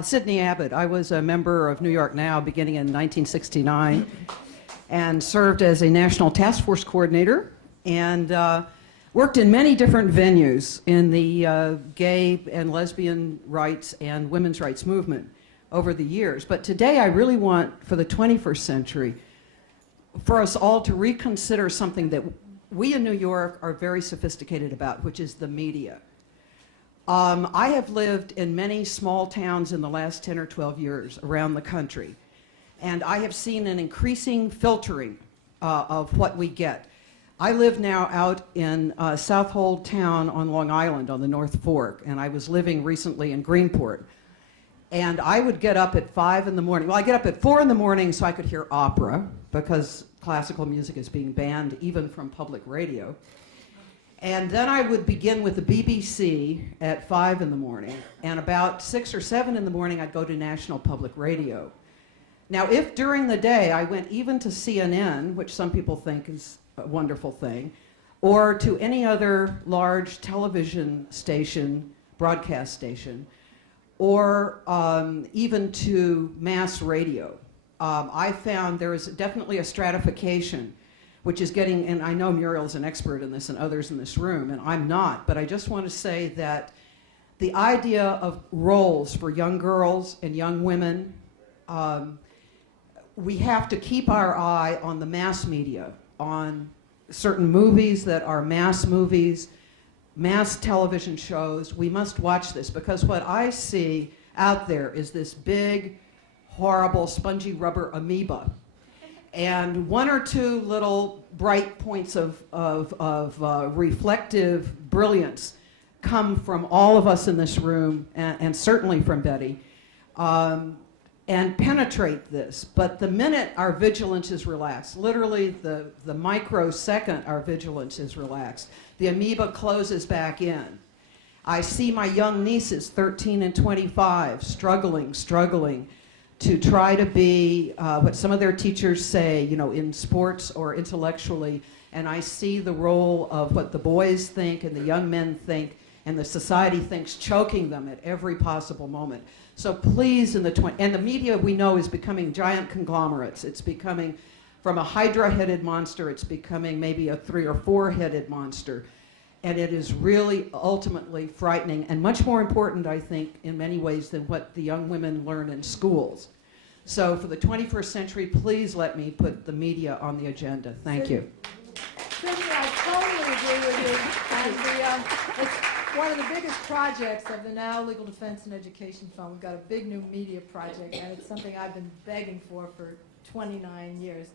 Sidney Abbott. I was a member of New York Now beginning in 1969 and served as a national task force coordinator and worked in many different venues in the gay and lesbian rights and women's rights movement over the years. But today I really want, for the 21st century, for us all to reconsider something that we in New York are very sophisticated about, which is the media. I have lived in many small towns in the last 10 or 12 years around the country, and I have seen an increasing filtering of what we get. I live now out in Southold Town on Long Island on the North Fork, and I was living recently in Greenport. And I would get up at 5 in the morning. Well, I get up at 4 in the morning so I could hear opera, because classical music is being banned even from public radio. And then I would begin with the BBC at 5 in the morning, and about 6 or 7 in the morning I'd go to National Public Radio. Now, if during the day I went even to CNN, which some people think is a wonderful thing, or to any other large television station, broadcast station, or even to mass radio, I found there is definitely a stratification which is getting, and I know Muriel's an expert in this and others in this room, and I'm not, but I just want to say that the idea of roles for young girls and young women, we have to keep our eye on the mass media, on certain movies that are mass movies, mass television shows. We must watch this, because what I see out there is this big, horrible, spongy rubber amoeba. And one or two little bright points of reflective brilliance come from all of us in this room, and certainly from Betty, and penetrate this. But the minute our vigilance is relaxed, literally the microsecond our vigilance is relaxed, the amoeba closes back in. I see my young nieces, 13 and 25, struggling to try to be what some of their teachers say, you know, in sports or intellectually, and I see the role of what the boys think and the young men think and the society thinks choking them at every possible moment. So please, and the media we know is becoming giant conglomerates. It's becoming, from a hydra-headed monster, it's becoming maybe a 3 or 4-headed monster. And it is really ultimately frightening and much more important, I think, in many ways than what the young women learn in schools. So for the 21st century, please let me put the media on the agenda. Thank you. Sidney, I totally agree with you. And it's one of the biggest projects of the Now Legal Defense and Education Fund. We've got a big new media project, and it's something I've been begging for 29 years.